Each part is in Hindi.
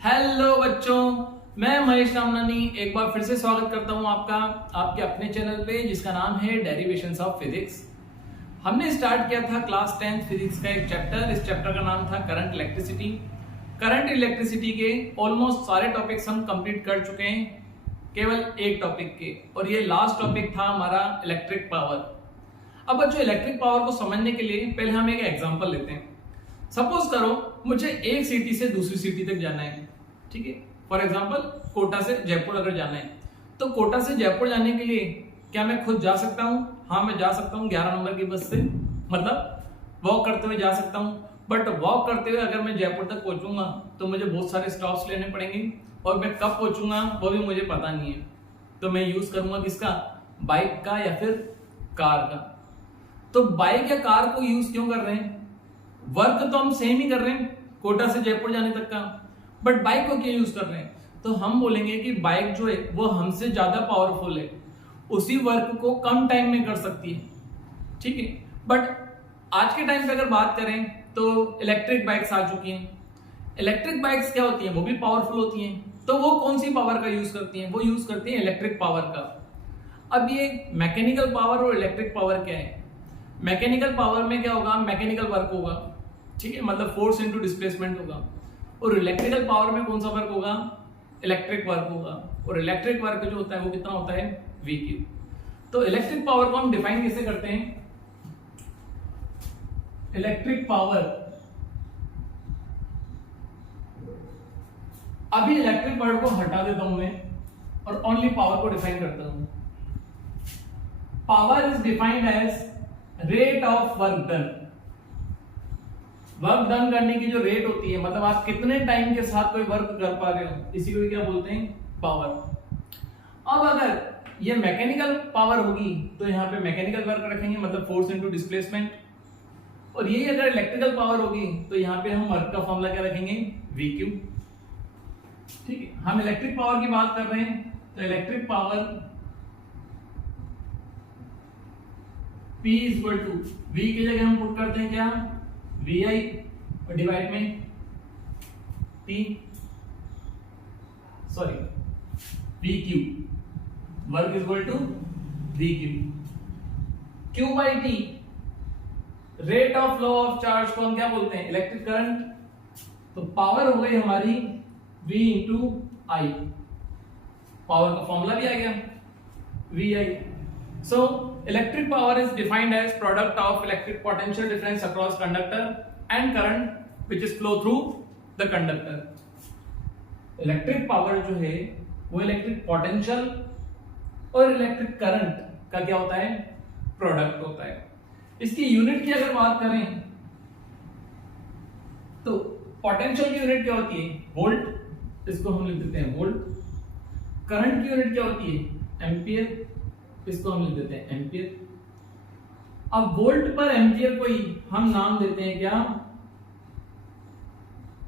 हेलो बच्चों, मैं महेश रामनानी एक बार फिर से स्वागत करता हूं आपका आपके अपने चैनल पे जिसका नाम है डेरिवेशंस ऑफ फिजिक्स। हमने स्टार्ट किया था क्लास 10th फिजिक्स का एक चैप्टर। इस चैप्टर का नाम था करंट इलेक्ट्रिसिटी। करंट इलेक्ट्रिसिटी के ऑलमोस्ट सारे टॉपिक्स हम कंप्लीट कर चुके हैं केवल एक टॉपिक के, और ये लास्ट टॉपिक था हमारा इलेक्ट्रिक पावर। अब बच्चों, इलेक्ट्रिक पावर को समझने के लिए पहले हम एक एग्जांपल लेते हैं। सपोज करो मुझे एक सिटी से दूसरी सिटी तक जाना है, ठीक है। फॉर एग्जांपल कोटा से जयपुर अगर जाना है, तो कोटा से जयपुर जाने के लिए क्या मैं खुद जा सकता हूँ? हाँ, मैं जा सकता हूँ 11 नंबर की बस से, मतलब वॉक करते हुए जा सकता हूँ। बट वॉक करते हुए अगर मैं जयपुर तक पहुंचूंगा तो मुझे बहुत सारे स्टॉप्स लेने पड़ेंगे, और मैं कब पहुंचूंगा वो भी मुझे पता नहीं है। तो मैं यूज करूंगा किसका? बाइक का या फिर कार का। तो बाइक या कार को यूज क्यों कर रहे हैं? वर्क तो हम सेम ही कर रहे हैं कोटा से जयपुर जाने तक का, बट बाइक को क्यों यूज कर रहे हैं? तो हम बोलेंगे कि बाइक जो है वो हमसे ज्यादा पावरफुल है, उसी वर्क को कम टाइम में कर सकती है, ठीक है। बट आज के टाइम पे अगर बात करें तो इलेक्ट्रिक बाइक्स आ चुकी हैं। इलेक्ट्रिक बाइक्स क्या होती हैं? वो भी पावरफुल होती हैं। तो वो कौन सी पावर का यूज करती हैं? वो यूज करती हैं इलेक्ट्रिक पावर का। अब ये मैकेनिकल पावर और इलेक्ट्रिक पावर क्या है? मैकेनिकल पावर में क्या होगा? मैकेनिकल वर्क होगा, ठीक है, मतलब फोर्स इनटू डिस्प्लेसमेंट होगा। और इलेक्ट्रिकल पावर में कौन सा वर्क होगा? इलेक्ट्रिक वर्क होगा। और इलेक्ट्रिक वर्क जो होता है वो कितना होता है? We Q. तो इलेक्ट्रिक पावर को हम डिफाइन कैसे करते हैं? इलेक्ट्रिक पावर, अभी इलेक्ट्रिक वर्ड को हटा देता हूं मैं और ओनली पावर को डिफाइन करता हूं। Power is defined as rate of work done. Work done करने की जो रेट होती है, मतलब आप कितने टाइम के साथ कोई वर्क कर पा रहे हो, इसी को क्या बोलते हैं? पावर। अब अगर ये मैकेनिकल पावर होगी तो यहाँ पे मैकेनिकल वर्क रखेंगे, मतलब फोर्स इनटू डिस्प्लेसमेंट। और यही अगर इलेक्ट्रिकल पावर होगी तो यहाँ पे हम वर्क का फॉर्मूला क्या रखेंगे? वी क्यू, ठीक है। हम इलेक्ट्रिक पावर की बात कर रहे हैं तो electric power P equal to V की जगह हम पुट करते हैं क्या? VI और डिवाइड में T, sorry VQ, work equal to VQ। Q by T, rate of flow of charge को हम क्या बोलते हैं? Electric current. तो पावर हो गई हमारी V इंटू I। पावर का फॉर्मूला भी आ गया VI। So electric power is defined as product of electric potential difference across conductor and current which is flow through the conductor। Electric power जो है वो इलेक्ट्रिक पोटेंशियल और इलेक्ट्रिक करंट का क्या होता है? प्रोडक्ट होता है। इसकी यूनिट की अगर बात करें तो पोटेंशियल की यूनिट क्या होती है? वोल्ट, इसको हम लिख देते हैं वोल्ट। करंट की यूनिट क्या होती है? एम्पियर, इसको हम लिख देते हैं एम्पियर। अब वोल्ट पर एम्पियर को ही हम नाम देते हैं क्या?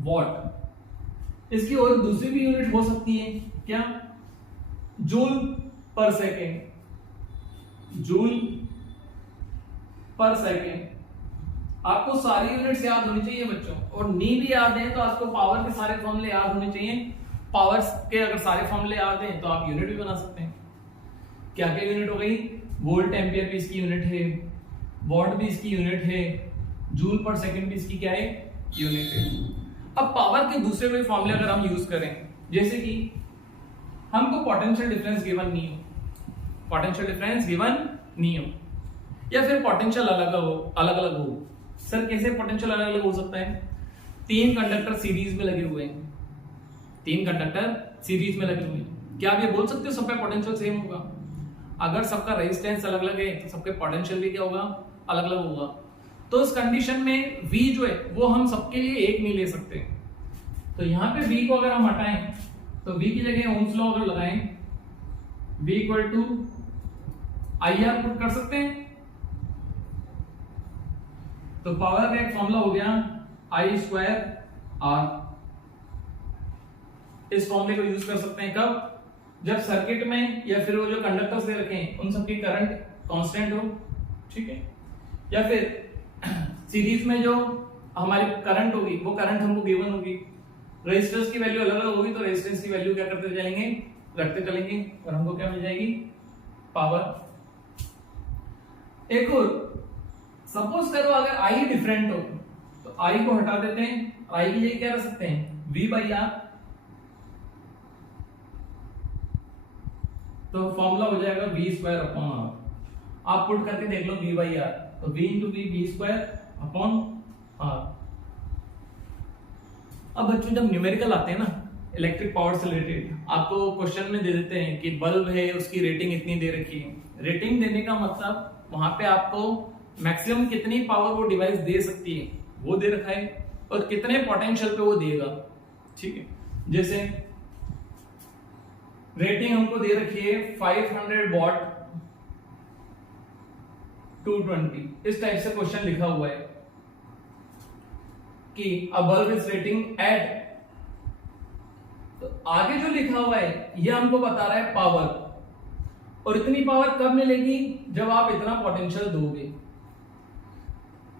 वॉट। इसकी और दूसरी भी यूनिट हो सकती है क्या? जूल पर सेकेंड, जूल पर सेकेंड। आपको सारी यूनिट्स याद होनी चाहिए बच्चों, और नी भी याद है तो आपको पावर के सारे फॉर्मूले याद होने चाहिए। पावर के अगर सारे फॉर्मूले याद हैं तो आप यूनिट भी बना सकते हैं। क्या क्या यूनिट हो गई? वोल्ट एम्पियर भी इसकी यूनिट है, वॉट भी इसकी यूनिट है, जूल पर सेकंड भी इसकी क्या है? यूनिट है। अब पावर के दूसरे कोई फॉर्मूले अगर हम यूज करें, जैसे कि हमको पोटेंशियल डिफरेंस गिवन नहीं हो, पोटेंशियल डिफरेंस गिवन नहीं हो, या फिर पोटेंशियल अलग हो। सर कैसे पोटेंशियल अलग अलग हो सकता है? तीन कंडक्टर सीरीज में लगे हुए हैं, तीन कंडक्टर सीरीज में लगे हुए हैं, क्या आप ये बोल सकते हो सबका पोटेंशियल सेम होगा? अगर सबका रेजिस्टेंस अलग अलग है तो सबके पोटेंशियल भी क्या होगा? अलग अलग होगा। तो इस कंडीशन में V जो है वो हम सबके लिए एक नहीं ले सकते। तो यहां पे V को अगर हम हटाएं तो V की जगह ओम्स लॉ अगर लगाएं, V equal to IR put कर सकते हैं। तो पावर का एक फॉर्मूला हो गया I स्क्वायर R। इस फॉर्मूले को यूज कर सकते हैं कब? जब सर्किट में या फिर वो जो कंडक्टर्स दे रखे हैं उन सबकी करंट कांस्टेंट हो, ठीक है, या फिर सीरीज में जो हमारी करंट होगी वो करंट हमको गिवन होगी, रेजिस्टेंस की वैल्यू अलग अलग होगी तो रेजिस्टेंस की वैल्यू क्या करते चलेंगे, रखते चलेंगे, और हमको क्या मिल जाएगी, पावर। एक और सपोज करो अगर आई डिफरेंट हो तो आई को हटा देते हैं, आई की जगह क्या रख सकते हैं, वी बाई आर। तो फॉर्मूला हो जाएगा वी स्क्वायर अपॉन आर। आप पुट करके देख लो वी बाई आर, तो V into V square upon R. अब बच्चों जब न्यूमेरिकल आते हैं ना इलेक्ट्रिक पावर से रिलेटेड, आपको क्वेश्चन में दे देते हैं कि बल्ब है उसकी रेटिंग इतनी दे रखी है। रेटिंग देने का मतलब वहां पे आपको मैक्सिमम कितनी पावर वो डिवाइस दे सकती है वो दे रखा है, और कितने पोटेंशियल पे वो देगा, ठीक है। जैसे रेटिंग हमको दे रखी है 500 वॉट 220, इस टाइप से क्वेश्चन लिखा हुआ है कि a bulb is rating at, तो आगे जो लिखा हुआ है ये हमको बता रहा है पावर, और इतनी पावर कब मिलेगी, जब आप इतना पोटेंशियल दोगे।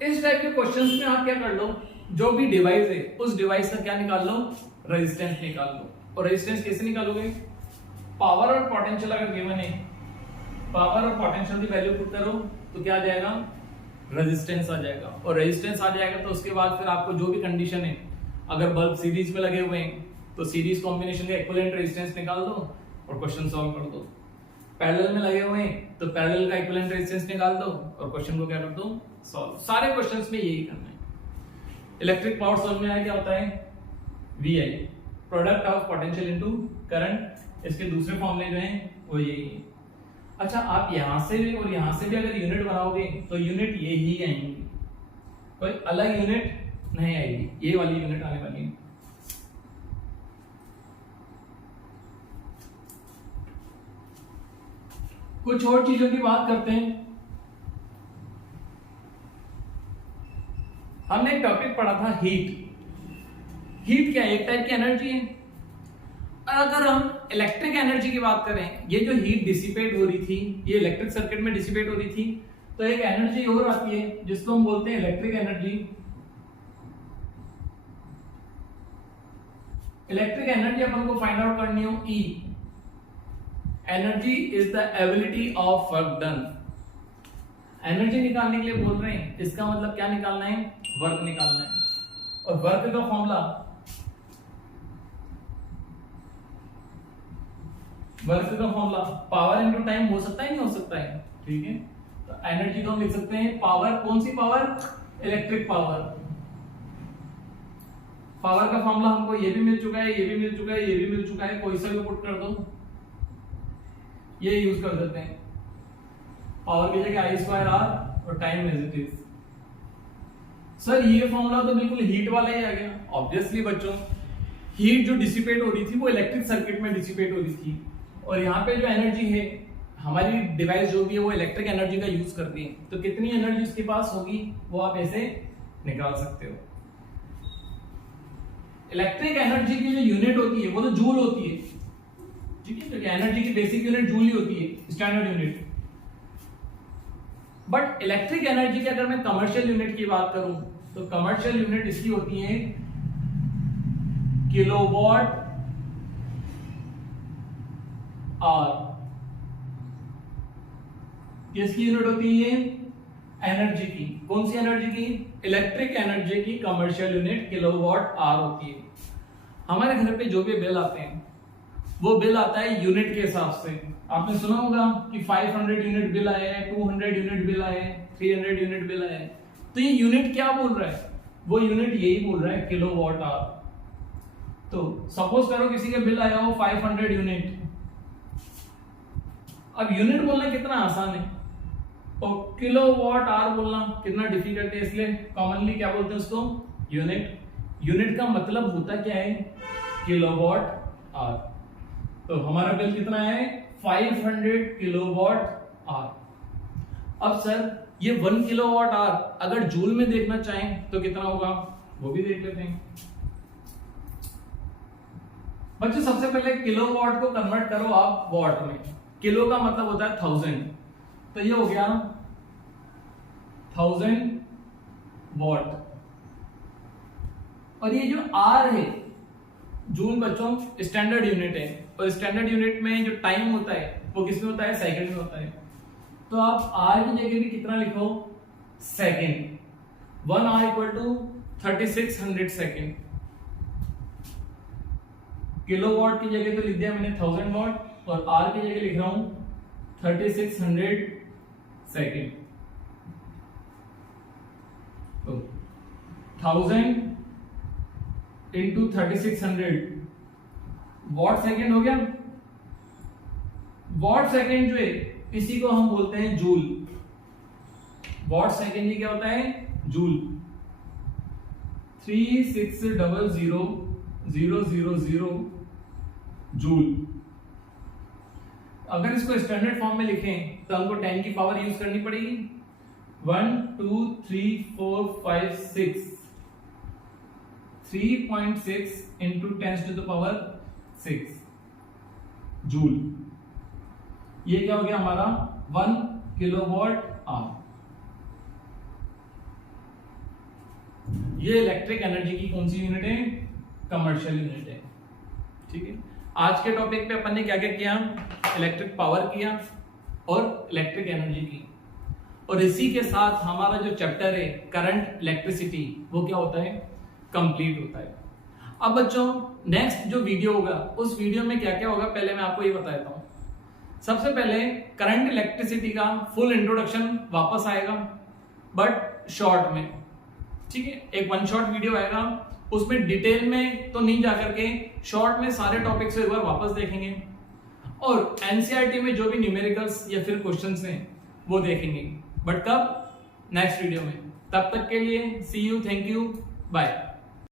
इस टाइप के क्वेश्चंस में आप क्या कर लो, जो भी डिवाइस है उस डिवाइस का क्या निकाल लो, रेजिस्टेंस निकाल लो। और रेजिस्टेंस कैसे निकालोगे, पावर और पोटेंशियल अगर गिवन है, पावर और पोटेंशियल की वैल्यू पुट करो तो क्या आ जाएगा, रेजिस्टेंस आ जाएगा। और रेजिस्टेंस आ जाएगा तो उसके बाद फिर आपको जो भी कंडीशन है, अगर बल्ब सीरीज में लगे हुए हैं तो सीरीज कॉम्बिनेशन का इक्विवेलेंट रेजिस्टेंस निकाल दो और क्वेश्चन सॉल्व कर दो। पैरेलल में लगे हुए हैं तो पैरेलल का इक्विवेलेंट रेजिस्टेंस निकाल दो और क्वेश्चन को क्या कर दो, सॉल्व। सारे क्वेश्चंस में यही करना है। इलेक्ट्रिक पावर सॉल्व में आया क्या होता है, VI product of potential into current. इसके दूसरे फॉर्मूले जो हैं वो यही है। अच्छा, आप यहां से भी और यहां से भी अगर यूनिट बनाओगे तो यूनिट यही आएंगी, कोई अलग यूनिट नहीं आएगी, ये वाली यूनिट आने वाली है। कुछ और चीजों की बात करते हैं। हमने एक टॉपिक पढ़ा था हीट। हीट क्या है, एक टाइप की एनर्जी है। और अगर हम इलेक्ट्रिक एनर्जी की बात करें, ये जो हीट डिसिपेट हो रही थी, ये इलेक्ट्रिक सर्किट में डिसिपेट हो रही थी, तो एक एनर्जी और आती है जिसको हम बोलते हैं इलेक्ट्रिक एनर्जी। इलेक्ट्रिक एनर्जी अपन को फाइंड आउट करनी हो, E energy is the ability of work done. Energy निकालने के लिए बोल रहे हैं, इसका मतलब क्या निकालना है, वर्क निकालना है। और वर्क का फॉर्मूला, वर्क का फॉर्मूला पावर इनटू टाइम हो सकता है, नहीं हो सकता है, ठीक है। तो एनर्जी को हम लिख सकते हैं पावर, कौन सी पावर, इलेक्ट्रिक पावर। पावर का फॉर्मूला हमको ये भी मिल चुका है, ये भी मिल चुका है, ये भी मिल चुका है, कोई सा भी पुट कर दो, ये यूज कर देते हैं। पावर की जगह I²R और time as it is. Sir ये फॉर्मूला तो बिल्कुल हीट वाला ही आ गया। ऑब्वियसली बच्चों, हीट जो डिसिपेट हो रही थी वो इलेक्ट्रिक सर्किट में डिसिपेट हो रही थी, और यहाँ पे जो एनर्जी है, हमारी डिवाइस जो भी है वो इलेक्ट्रिक एनर्जी का यूज करती है, तो कितनी एनर्जी उसके पास होगी वो आप ऐसे निकाल सकते हो। इलेक्ट्रिक एनर्जी की जो यूनिट होती है वो तो जूल होती है, ठीक है, क्योंकि एनर्जी की बेसिक यूनिट जूल ही होती है, standard unit. But electric energy की अगर मैं कमर्शियल यूनिट की बात करूं तो कमर्शियल यूनिट इसकी होती है किलोवाट आवर। किसकी यूनिट होती है, एनर्जी की। कौन सी एनर्जी की, इलेक्ट्रिक एनर्जी की कमर्शियल यूनिट किलोवाट आवर होती है। हमारे घर पे जो भी बिल आते हैं वो बिल आता है यूनिट के हिसाब से। आपने सुना होगा कि 500 यूनिट बिल आया है, 200 यूनिट बिल आया है, 300 यूनिट बिल आया है। तो ये यूनिट क्या बोल रहा है, वो यूनिट यही बोल रहा है किलोवाट आवर। तो सपोज करो किसी का बिल आया हो 500 यूनिट। अब यूनिट बोलना कितना आसान है और किलोवाट आवर बोलना कितना डिफिकल्ट है, इसलिए कॉमनली क्या बोलते हैं उसको, यूनिट। यूनिट का मतलब होता क्या है, किलोवाट आवर। तो हमारा बिल कितना है, 500 किलोवाट आवर। अब सर ये 1 किलोवाट आवर अगर जूल में देखना चाहें तो कितना होगा, वो भी देख लेते हैं। बच्चों सबसे पहले किलोवाट को कन्वर्ट करो आप वॉट में। किलो का मतलब होता है 1000, तो ये हो गया 1000 वॉट। और ये जो आर है जूल बच्चों स्टैंडर्ड यूनिट है, और स्टैंडर्ड यूनिट में जो टाइम होता है वो किसमें होता है, सेकंड में होता है। तो आप आर की जगह भी कितना लिखो, second. 1 hour equal to 3600 second. Kilowatt की जगह तो लिख दिया मैंने 1000 वाट, और आर की जगह लिख रहा हूं 3600 सेकंड। तो 1000 इंटू 3600 वॉट सेकेंड हो गया। वॉट सेकेंड जो है इसी को हम बोलते हैं जूल। वॉट सेकेंड ही क्या होता है, जूल। 3600,000 जूल। अगर इसको स्टैंडर्ड फॉर्म में लिखें तो हमको 10 की पावर यूज करनी पड़ेगी। 1 2 3 4 5 6 3.6 into 10 to the power 6 joule. ये क्या हो गया हमारा 1 किलोवाट आवर। ये इलेक्ट्रिक एनर्जी की कौन सी यूनिट है, कमर्शियल यूनिट है। ठीक है, आज के टॉपिक पे अपन ने क्या क्या किया, इलेक्ट्रिक पावर किया और इलेक्ट्रिक एनर्जी की, और इसी के साथ हमारा जो चैप्टर है करंट इलेक्ट्रिसिटी वो क्या होता है, कंप्लीट होता है। अब बच्चों नेक्स्ट जो वीडियो होगा उस वीडियो में क्या क्या होगा पहले मैं आपको ये बता देता हूं। सबसे पहले करंट इलेक्ट्रिसिटी का फुल इंट्रोडक्शन वापस आएगा, बट शॉर्ट में। ठीक है, एक वन शॉट वीडियो आएगा, उसमें डिटेल में तो नहीं जाकर के शॉर्ट में सारे टॉपिक्स एक बार वापस देखेंगे, और एनसीईआरटी में जो भी न्यूमेरिकल्स या फिर क्वेश्चंस हैं वो देखेंगे, बट कब, नेक्स्ट वीडियो में। तब तक के लिए सी यू, थैंक यू, बाय।